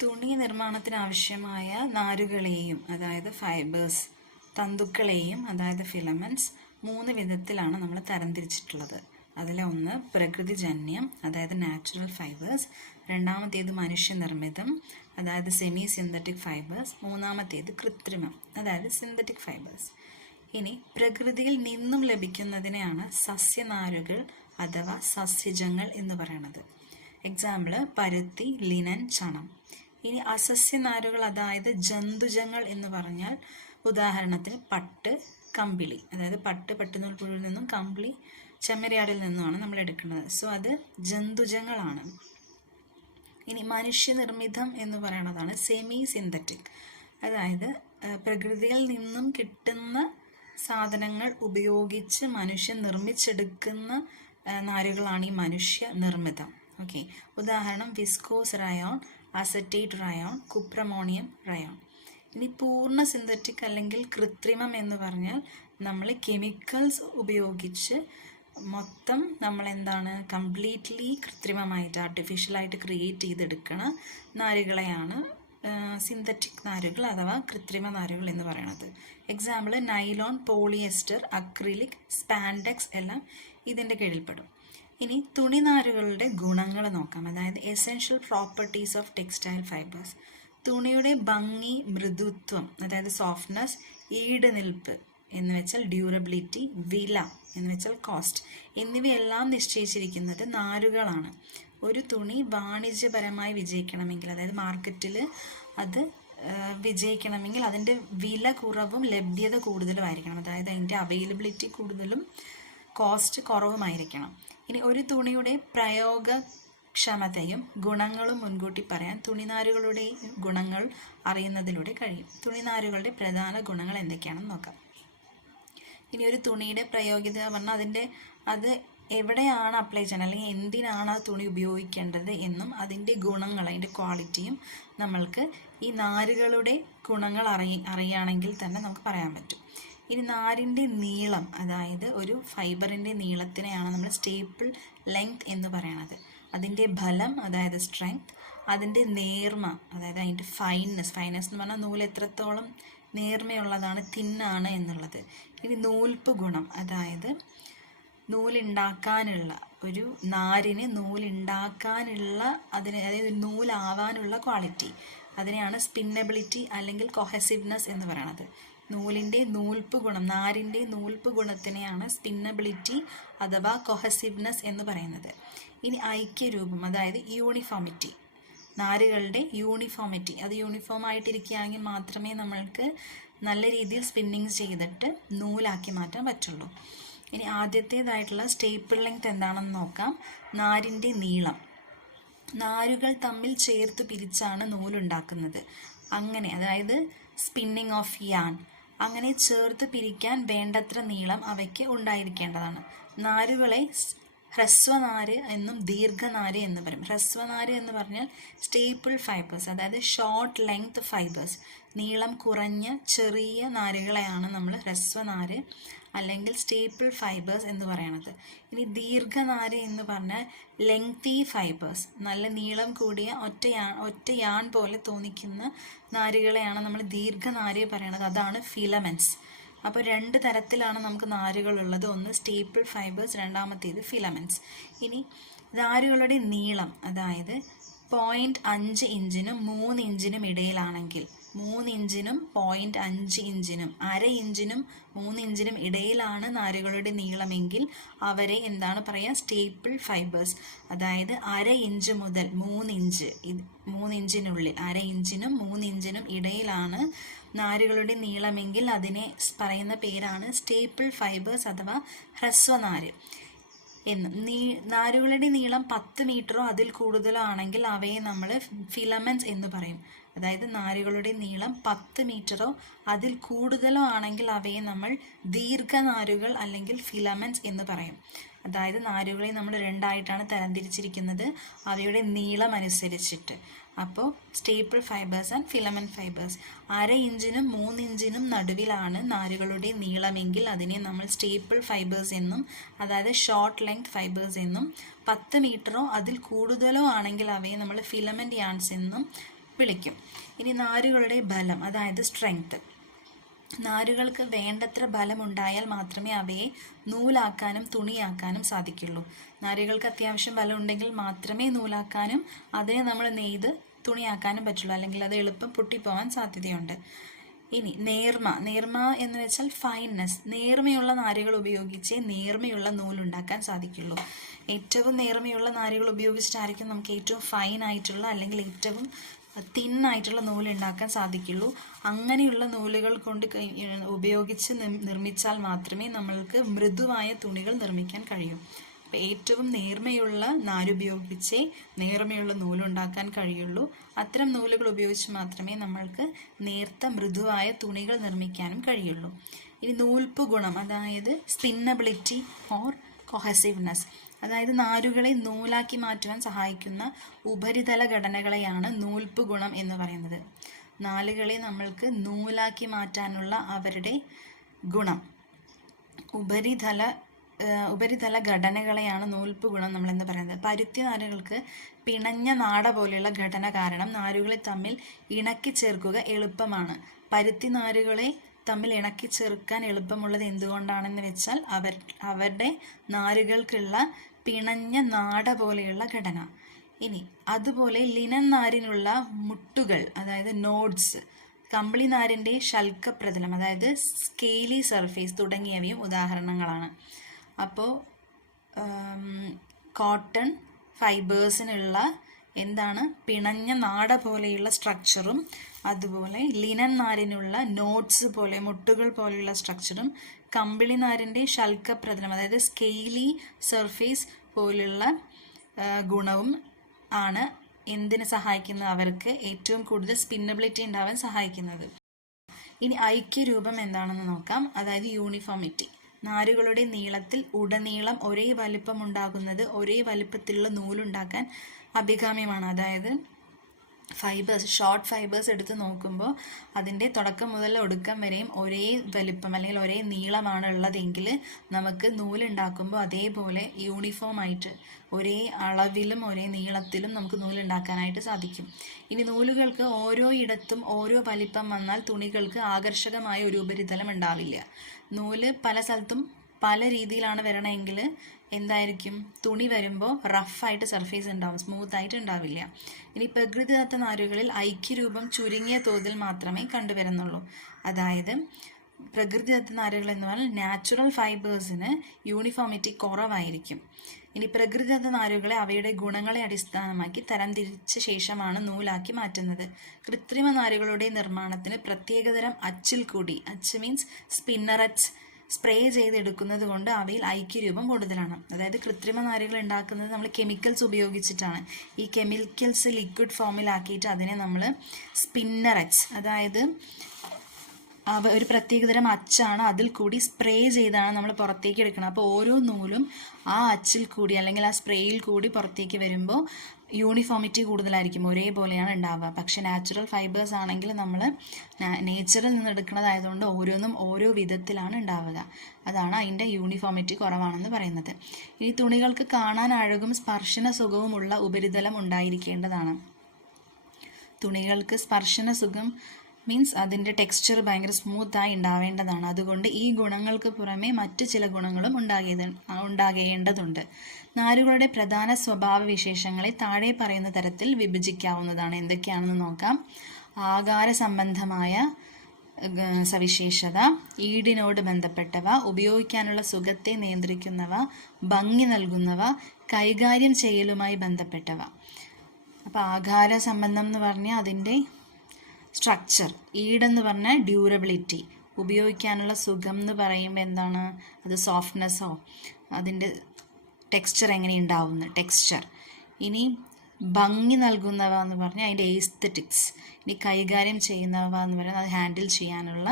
തുണി നിർമ്മാണത്തിന് ആവശ്യമായ നാരുകളെയും അതായത് ഫൈബേഴ്സ്, തന്തുക്കളെയും അതായത് ഫിലമെൻറ്റ്സ് 3 വിധത്തിലാണ് നമ്മൾ തരംതിരിച്ചിട്ടുള്ളത്. അതിലെ ഒന്ന് പ്രകൃതിജന്യം അതായത് നാച്ചുറൽ ഫൈബേഴ്സ്, രണ്ടാമത്തേത് മനുഷ്യനിർമ്മിതം അതായത് സെമി സിന്തറ്റിക് ഫൈബേഴ്സ്, മൂന്നാമത്തേത് കൃത്രിമം അതായത് സിന്തറ്റിക് ഫൈബേഴ്സ്. ഇനി പ്രകൃതിയിൽ നിന്നും ലഭിക്കുന്നതിനെയാണ് സസ്യനാരുകൾ അഥവാ സസ്യജങ്ങൾ എന്ന് പറയുന്നത്. എക്സാമ്പിള് പരുത്തി, ലിനൻ, ചണം. ഇനി അസസ്യനാരുകൾ അതായത് ജന്തുജങ്ങൾ എന്ന് പറഞ്ഞാൽ ഉദാഹരണത്തിന് പട്ട്, കമ്പിളി, അതായത് പട്ടുനൂൽ പുഴുവിൽ നിന്നും കമ്പിളി ചെമ്മരിയാടിൽ നിന്നുമാണ് നമ്മൾ എടുക്കുന്നത്. സോ അത് ജന്തുജങ്ങളാണ്. ഇനി മനുഷ്യനിർമ്മിതം എന്ന് പറയുന്നതാണ് സെമി സിന്തറ്റിക്, അതായത് പ്രകൃതിയിൽ നിന്നും കിട്ടുന്ന സാധനങ്ങൾ ഉപയോഗിച്ച് മനുഷ്യൻ നിർമ്മിച്ചെടുക്കുന്ന നാരുകളാണ് ഈ മനുഷ്യനിർമ്മിതം. ഓക്കെ, ഉദാഹരണം viscose rayon, acetate rayon, cuprammonium rayon. ഇനി പൂർണ്ണ സിന്തറ്റിക് അല്ലെങ്കിൽ കൃത്രിമം എന്ന് പറഞ്ഞാൽ നമ്മൾ കെമിക്കൽസ് ഉപയോഗിച്ച് മൊത്തം നമ്മൾ കംപ്ലീറ്റ്ലി കൃത്രിമമായിട്ട് ആർട്ടിഫിഷ്യലായിട്ട് ക്രിയേറ്റ് ചെയ്തെടുക്കണ നാരുകളെയാണ് സിന്തറ്റിക് നാരുകൾ അഥവാ കൃത്രിമ നാരുകൾ എന്ന് പറയുന്നത്. Example nylon, polyester, acrylic, spandex എല്ലാം ഇതിൻ്റെ കീഴിൽപ്പെടും. ഇനി തുണിനാരുകളുടെ ഗുണങ്ങൾ നോക്കാം, അതായത് essential properties of textile fibres. തുണിയുടെ ഭംഗി, മൃദുത്വം അതായത് സോഫ്റ്റ്നെസ്, ഈടുനിൽപ്പ് എന്ന് വെച്ചാൽ ഡ്യൂറബിലിറ്റി, വില എന്ന് വെച്ചാൽ കോസ്റ്റ് എന്നിവയെല്ലാം നിശ്ചയിച്ചിരിക്കുന്നത് നാരുകളാണ്. ഒരു തുണി വാണിജ്യപരമായി വിജയിക്കണമെങ്കിൽ, അതായത് മാർക്കറ്റിൽ അത് വിജയിക്കണമെങ്കിൽ അതിൻ്റെ വില കുറവും ലഭ്യത കൂടുതലുമായിരിക്കണം, അതായത് അതിൻ്റെ അവൈലബിലിറ്റി കൂടുതലും കോസ്റ്റ് കുറവുമായിരിക്കണം. ഇനി ഒരു തുണിയുടെ പ്രയോഗക്ഷമതയും ഗുണങ്ങളും മുൻകൂട്ടി പറയാൻ തുണിനാരുകളുടെ ഗുണങ്ങൾ അറിയുന്നതിലൂടെ കഴിയും. തുണിനാരുകളുടെ പ്രധാന ഗുണങ്ങൾ എന്തൊക്കെയാണെന്ന് നോക്കാം. ഇനി ഒരു തുണിയുടെ പ്രയോഗ്യത പറഞ്ഞാൽ അത് എവിടെയാണ് അപ്ലൈ ചെയ്യണം അല്ലെങ്കിൽ എന്തിനാണ് ആ തുണി ഉപയോഗിക്കേണ്ടത് എന്നും അതിൻ്റെ ഗുണങ്ങൾ, അതിൻ്റെ ക്വാളിറ്റിയും നമ്മൾക്ക് ഈ നാരുകളുടെ ഗുണങ്ങൾ അറിയുകയാണെങ്കിൽ തന്നെ നമുക്ക് പറയാൻ പറ്റും. ഇനി നാരിൻ്റെ നീളം, അതായത് ഒരു ഫൈബറിൻ്റെ നീളത്തിനെയാണ് നമ്മൾ സ്റ്റേപ്പിൾ ലെങ്ത് എന്ന് പറയുന്നത്. അതിൻ്റെ ബലം അതായത് സ്ട്രെങ്ത്, അതിൻ്റെ നേർമ അതായത് അതിൻ്റെ ഫൈൻനെസ് എന്ന് പറഞ്ഞാൽ നൂല് എത്രത്തോളം നേർമയുള്ളതാണ്, തിന്നാണ് എന്നുള്ളത്. ഇനി നൂൽപ്പ് ഗുണം, അതായത് നൂലുണ്ടാക്കാനുള്ള ഒരു നാരിന് നൂലുണ്ടാക്കാനുള്ള അതായത് നൂലാവാനുള്ള ക്വാളിറ്റി, അതിനെയാണ് സ്പിന്നബിലിറ്റി അല്ലെങ്കിൽ കൊഹസിവ്നെസ് എന്ന് പറയുന്നത്. നൂലിൻ്റെ നൂൽപ്പ് ഗുണം, നാരിൻ്റെ നൂൽപ്പ് ഗുണത്തിനെയാണ് സ്പിന്നബിലിറ്റി അഥവാ കൊഹസിവ്നെസ് എന്ന് പറയുന്നത്. ഇനി ഐക്യരൂപം അതായത് യൂണിഫോമിറ്റി, നാരുകളുടെ യൂണിഫോമിറ്റി, അത് യൂണിഫോം ആയിട്ടിരിക്കുകയാണെങ്കിൽ മാത്രമേ നമ്മൾക്ക് നല്ല രീതിയിൽ സ്പിന്നിങ് ചെയ്തിട്ട് നൂലാക്കി മാറ്റാൻ പറ്റുള്ളൂ. ഇനി ആദ്യത്തേതായിട്ടുള്ള സ്റ്റേപ്പിൾ ലെങ്ത് എന്താണെന്ന് നോക്കാം. നാരിൻ്റെ നീളം, നാരുകൾ തമ്മിൽ ചേർത്ത് പിരിച്ചാണ് നൂലുണ്ടാക്കുന്നത്. അങ്ങനെ അതായത് സ്പിന്നിങ് ഓഫ് യാൺ, അങ്ങനെ ചേർത്ത് പിരിക്കാൻ വേണ്ടത്ര നീളം അവയ്ക്ക് ഉണ്ടായിരിക്കേണ്ടതാണ്. നാരുകളെ ഹ്രസ്വനാര് എന്നും ദീർഘനാര് എന്ന് പറയും. ഹ്രസ്വനാര് എന്ന് പറഞ്ഞാൽ സ്റ്റേപ്പിൾ ഫൈബേഴ്സ്, അതായത് ഷോർട്ട് ലെങ്ത് ഫൈബേഴ്സ്, നീളം കുറഞ്ഞ ചെറിയ നാരുകളെയാണ് നമ്മൾ ഹ്രസ്വനാര് അല്ലെങ്കിൽ സ്റ്റേപ്പിൾ ഫൈബേഴ്സ് എന്ന് പറയുന്നത്. ഇനി ദീർഘനാര് എന്ന് പറഞ്ഞാൽ ലെങ്തി ഫൈബേഴ്സ്, നല്ല നീളം കൂടിയ ഒറ്റ യാൺ പോലെ തോന്നിക്കുന്ന നാരുകളെയാണ് നമ്മൾ ദീർഘനാര് പറയണത്, അതാണ് ഫിലമെൻറ്റ്സ്. അപ്പോൾ 2 തരത്തിലാണ് നമുക്ക് നാരുകളുള്ളത്, ഒന്ന് സ്റ്റേപ്പിൾ ഫൈബേഴ്സ്, രണ്ടാമത്തേത് ഫിലമെൻറ്റ്സ്. ഇനി നാരുകളുടെ നീളം, അതായത് 0.5 ഇഞ്ചിനും 3 ഇഞ്ചിനും ഇടയിലാണെങ്കിൽ, 3 ഇഞ്ചിനും 0.5 ഇഞ്ചിനും 1/2 ഇഞ്ചിനും 3 ഇഞ്ചിനും ഇടയിലാണ് നാരുകളുടെ നീളമെങ്കിൽ അവരെ എന്താണ് പറയുക, സ്റ്റേപ്പിൾ ഫൈബേഴ്സ്. അതായത് 1/2 ഇഞ്ച് മുതൽ 3 ഇഞ്ച്, 3 ഇഞ്ചിനുള്ളിൽ 1/2 ഇഞ്ചിനും 3 ഇഞ്ചിനും ഇടയിലാണ് നാരുകളുടെ നീളമെങ്കിൽ അതിനെ പറയുന്ന പേരാണ് സ്റ്റേപ്പിൾ ഫൈബേഴ്സ് അഥവാ ഹ്രസ്വനാര് എന്ന്. നാരുകളുടെ നീളം 10 മീറ്ററോ അതിൽ കൂടുതലോ ആണെങ്കിൽ അവയെ നമ്മൾ ഫിലമെൻറ്റ്സ് എന്ന് പറയും. അതായത് നാരുകളുടെ നീളം 10 മീറ്ററോ അതിൽ കൂടുതലോ ആണെങ്കിൽ അവയെ നമ്മൾ ദീർഘനാരുകൾ അല്ലെങ്കിൽ ഫിലമെൻറ്റ്സ് എന്ന് പറയും. അതായത് നാരുകളെ നമ്മൾ 2ആയിട്ടാണ് തരംതിരിച്ചിരിക്കുന്നത് അവയുടെ നീളം അനുസരിച്ചിട്ട്. അപ്പോൾ staple fibres and filament fibres. 1/2 ഇഞ്ചിനും 3 ഇഞ്ചിനും നടുവിലാണ് നാരുകളുടെ നീളമെങ്കിൽ അതിനെ നമ്മൾ സ്റ്റേപ്പിൾ ഫൈബേഴ്സ് എന്നും, അതായത് ഷോർട്ട് ലെങ്ത് ഫൈബേഴ്സ് എന്നും, 10 മീറ്ററോ അതിൽ കൂടുതലോ ആണെങ്കിൽ അവയെ നമ്മൾ ഫിലമെൻറ്റ് യാൺസ് എന്നും വിളിക്കും. ഇനി നാരുകളുടെ ബലം, അതായത് സ്ട്രെങ്ത്. നാരുകൾക്ക് വേണ്ടത്ര ബലമുണ്ടായാൽ മാത്രമേ അവയെ നൂലാക്കാനും തുണിയാക്കാനും സാധിക്കുള്ളൂ. നാരുകൾക്ക് അത്യാവശ്യം ബലം ഉണ്ടെങ്കിൽ മാത്രമേ നൂലാക്കാനും അതിനെ നമ്മൾ നെയ്ത് തുണിയാക്കാനും പറ്റുള്ളൂ, അല്ലെങ്കിൽ അത് എളുപ്പം പൊട്ടിപ്പോവാൻ സാധ്യതയുണ്ട്. ഇനി നേർമ എന്ന് വെച്ചാൽ ഫൈൻനെസ്. നേർമയുള്ള നാരുകൾ ഉപയോഗിച്ച് നേർമയുള്ള നൂലുണ്ടാക്കാൻ സാധിക്കുള്ളൂ. ഏറ്റവും നേർമയുള്ള നാരുകൾ ഉപയോഗിച്ചിട്ടായിരിക്കും നമുക്ക് ഏറ്റവും ഫൈൻ ആയിട്ടുള്ള അല്ലെങ്കിൽ ഏറ്റവും തിന്നായിട്ടുള്ള നൂലുണ്ടാക്കാൻ സാധിക്കുള്ളൂ. അങ്ങനെയുള്ള നൂലുകൾ കൊണ്ട് ഉപയോഗിച്ച് നിർമ്മിച്ചാൽ മാത്രമേ നമ്മൾക്ക് മൃദുവായ തുണികൾ നിർമ്മിക്കാൻ കഴിയൂ. അപ്പോൾ ഏറ്റവും നേർമയുള്ള നാരുപയോഗിച്ചേ നേർമയുള്ള നൂലുണ്ടാക്കാൻ കഴിയുള്ളൂ. അത്തരം നൂലുകൾ ഉപയോഗിച്ച് മാത്രമേ നമ്മൾക്ക് നേർത്ത മൃദുവായ തുണികൾ നിർമ്മിക്കാനും കഴിയുള്ളൂ. ഇനി നൂൽപ്പ് ഗുണം, അതായത് സ്പിന്നബിലിറ്റി ഓർ കൊഹസീവ്നെസ്, അതായത് നാരുകളെ നൂലാക്കി മാറ്റുവാൻ സഹായിക്കുന്ന ഉപരിതല ഘടനകളെയാണ് നൂൽപ്പ് ഗുണം എന്ന് പറയുന്നത്. നാരുകളെ നമ്മൾക്ക് നൂലാക്കി മാറ്റാനുള്ള അവരുടെ ഗുണം, ഉപരിതല ഘടനകളെയാണ് നൂൽപ്പ് ഗുണം നമ്മളെന്ന് പറയുന്നത്. പരുത്തി നാരുകൾക്ക് പിണഞ്ഞ നാട പോലെയുള്ള ഘടന കാരണം നാരുകളെ തമ്മിൽ ഇണക്കി ചേർക്കുക എളുപ്പമാണ്. പരുത്തി നാരുകളെ തമ്മിൽ ഇണക്കി ചേർക്കാൻ എളുപ്പമുള്ളത് എന്തുകൊണ്ടാണെന്ന് വെച്ചാൽ അവരുടെ നാരുകൾക്കുള്ള പിണഞ്ഞ നാട പോലെയുള്ള ഘടന. ഇനി അതുപോലെ ലിനൻ നാരിനുള്ള മുട്ടുകൾ, അതായത് നോഡ്സ്, കമ്പിളി നാരിൻ്റെ ശൽക്കപ്രതലം, അതായത് സ്കെയിലി സർഫേസ് തുടങ്ങിയവയും ഉദാഹരണങ്ങളാണ്. അപ്പോൾ കോട്ടൺ ഫൈബേഴ്സിനുള്ള പിണഞ്ഞ നാട പോലെയുള്ള സ്ട്രക്ചറും അതുപോലെ ലിനൻ നാരിനുള്ള നോട്ട്സ് പോലെ മുട്ടുകൾ പോലെയുള്ള സ്ട്രക്ചറും കമ്പിളി നാരിൻ്റെ ശൽക്കപ്രതലം, അതായത് സ്കെയിലി സർഫേസ് പോലുള്ള ഗുണവും ആണ് എന്തിന് സഹായിക്കുന്നത്, അവർക്ക് ഏറ്റവും കൂടുതൽ സ്പിന്നബിലിറ്റി ഉണ്ടാവാൻ സഹായിക്കുന്നത്. ഇനി ഐക്യരൂപം എന്താണെന്ന് നോക്കാം, അതായത് യൂണിഫോമിറ്റി. നാരുകളുടെ നീളത്തിൽ ഉടനീളം ഒരേ വലിപ്പം ഉണ്ടാകുന്നത് ഒരേ വലിപ്പത്തിലുള്ള നൂലുണ്ടാക്കാൻ അഭികാമ്യമാണ്. അതായത് ഷോർട്ട് ഫൈബേഴ്സ് എടുത്ത് നോക്കുമ്പോൾ അതിൻ്റെ തുടക്കം മുതൽ ഒടുക്കം വരെയും ഒരേ വലിപ്പം അല്ലെങ്കിൽ ഒരേ നീളമാണ് ഉള്ളതെങ്കിൽ നമുക്ക് നൂലുണ്ടാക്കുമ്പോൾ അതേപോലെ യൂണിഫോം ആയിട്ട് ഒരേ അളവിലും ഒരേ നീളത്തിലും നമുക്ക് നൂലുണ്ടാക്കാനായിട്ട് സാധിക്കും. ഇനി നൂലുകൾക്ക് ഓരോ ഇടത്തും ഓരോ വലിപ്പം വന്നാൽ തുണികൾക്ക് ആകർഷകമായ ഒരു ഉപരിതലം ഉണ്ടാവില്ല. നൂല് പല സ്ഥലത്തും പല രീതിയിലാണ് വരണമെങ്കിൽ എന്തായിരിക്കും, തുണി വരുമ്പോൾ റഫായിട്ട് സർഫേസ് ഉണ്ടാവും, സ്മൂത്തായിട്ട് ഉണ്ടാവില്ല. ഇനി പ്രകൃതിദത്ത നാരുകളിൽ ഐക്യരൂപം ചുരുങ്ങിയ തോതിൽ മാത്രമേ കണ്ടുവരുന്നുള്ളൂ. അതായത് പ്രകൃതിദത്ത നാരുകൾ എന്ന് പറഞ്ഞാൽ നാച്ചുറൽ ഫൈബേഴ്സിന് യൂണിഫോമിറ്റി കുറവായിരിക്കും. ഇനി പ്രകൃതിദത്ത നാരുകളെ അവയുടെ ഗുണങ്ങളെ അടിസ്ഥാനമാക്കി തരംതിരിച്ച ശേഷമാണ് നൂലാക്കി മാറ്റുന്നത്. കൃത്രിമ നാരുകളുടെ നിർമ്മാണത്തിന് പ്രത്യേകതരം അച്ചിൽ കൂടി, അച്ച് മീൻസ് സ്പിന്നറച്ച്, സ്പ്രേ ചെയ്തെടുക്കുന്നത് കൊണ്ട് അവയിൽ ഐക്യരൂപം കൂടുതലാണ്. അതായത് കൃത്രിമ നാരുകൾ ഉണ്ടാക്കുന്നത് നമ്മൾ കെമിക്കൽസ് ഉപയോഗിച്ചിട്ടാണ്. ഈ കെമിക്കൽസ് ലിക്വിഡ് ഫോമിലാക്കിയിട്ട് അതിനെ നമ്മൾ സ്പിന്നറച്ച്, അതായത് ഒരു പ്രത്യേകതരം അച്ചാണ്, അതിൽ കൂടി സ്പ്രേ ചെയ്താണ് നമ്മൾ പുറത്തേക്ക് എടുക്കണം. അപ്പോൾ ഓരോ നൂലും ആ അച്ചിൽ കൂടി അല്ലെങ്കിൽ ആ സ്പ്രേയിൽ കൂടി പുറത്തേക്ക് വരുമ്പോൾ യൂണിഫോമിറ്റി കൂടുതലായിരിക്കും, ഒരേപോലെയാണ് ഉണ്ടാവുക. പക്ഷെ നാച്ചുറൽ ഫൈബേഴ്സ് ആണെങ്കിൽ നമ്മൾ നേച്ചറിൽ നിന്ന് എടുക്കുന്നതായതുകൊണ്ട് ഓരോന്നും ഓരോ വിധത്തിലാണ് ഉണ്ടാവുക. അതാണ് അതിൻ്റെ യൂണിഫോമിറ്റി കുറവാണെന്ന് പറയുന്നത്. ഈ തുണികൾക്ക് കാണാൻ അഴകും സ്പർശന സുഖവുമുള്ള ഉപരിതലം ഉണ്ടായിരിക്കേണ്ടതാണ്. തുണികൾക്ക് സ്പർശന സുഖം മീൻസ് അതിൻ്റെ ടെക്സ്ചർ ഭയങ്കര സ്മൂത്തായി ഉണ്ടാവേണ്ടതാണ്. അതുകൊണ്ട് ഈ ഗുണങ്ങൾക്ക് പുറമെ മറ്റു ചില ഗുണങ്ങളും ഉണ്ടാകേണ്ടതുണ്ട്. നാരുകളുടെ പ്രധാന സ്വഭാവ വിശേഷങ്ങളെ താഴെ പറയുന്ന തരത്തിൽ വിഭജിക്കാവുന്നതാണ്. എന്തൊക്കെയാണെന്ന് നോക്കാം. ആകാര സംബന്ധമായ സവിശേഷത, ഈടിനോട് ബന്ധപ്പെട്ടവ, ഉപയോഗിക്കാനുള്ള സുഖത്തെ നിയന്ത്രിക്കുന്നവ, ഭംഗി നൽകുന്നവ, കൈകാര്യം ചെയ്യലുമായി ബന്ധപ്പെട്ടവ. അപ്പോൾ ആകാര സംബന്ധം എന്ന് പറഞ്ഞാൽ അതിൻ്റെ സ്ട്രക്ചർ, ഈടെന്ന് പറഞ്ഞാൽ ഡ്യൂറബിലിറ്റി, ഉപയോഗിക്കാനുള്ള സുഖം എന്ന് പറയുമ്പോൾ എന്താണ്, അത് സോഫ്റ്റ്നെസ്സോ അതിൻ്റെ ടെക്സ്ചർ എങ്ങനെ ഉണ്ടാവുന്നത്, ടെക്സ്ചർ. ഇനി ഭംഗി നൽകുന്നവ എന്ന് പറഞ്ഞാൽ അതിൻ്റെ എസ്തെറ്റിക്സ്. ഇനി കൈകാര്യം ചെയ്യുന്നവ എന്ന് പറഞ്ഞാൽ അത് ഹാൻഡിൽ ചെയ്യാനുള്ള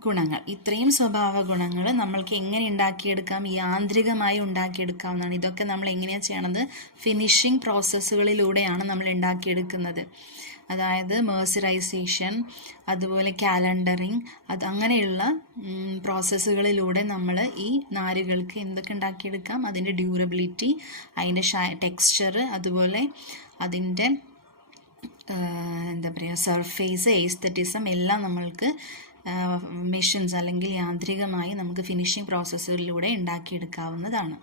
ഗുണങ്ങൾ. ഇത്രയും സ്വഭാവ ഗുണങ്ങൾ നമ്മൾക്ക് എങ്ങനെ ഉണ്ടാക്കിയെടുക്കാം, യാന്ത്രികമായി ഉണ്ടാക്കിയെടുക്കാവുന്നതാണ്. ഇതൊക്കെ നമ്മൾ എങ്ങനെയാണ് ചെയ്യണത്, ഫിനിഷിംഗ് പ്രോസസ്സുകളിലൂടെയാണ് നമ്മൾ ഉണ്ടാക്കിയെടുക്കുന്നത്. അതായത് മേഴ്സറൈസേഷൻ, അതുപോലെ കാലണ്ടറിങ്, അങ്ങനെയുള്ള പ്രോസസ്സുകളിലൂടെ നമ്മൾ ഈ നാരുകൾക്ക് എന്തൊക്കെ ഉണ്ടാക്കിയെടുക്കാം, അതിൻ്റെ ഡ്യൂറബിലിറ്റി, അതിൻ്റെ ടെക്സ്ചർ, അതുപോലെ അതിൻ്റെ എന്താ പറയുക, സർഫേസ്, എസ്തറ്റിസം എല്ലാം നമ്മൾക്ക് മെഷീൻസ് അല്ലെങ്കിൽ യാന്ത്രികമായി നമുക്ക് ഫിനിഷിംഗ് പ്രോസസ്സുകളിലൂടെ ഉണ്ടാക്കിയെടുക്കാവുന്നതാണ്.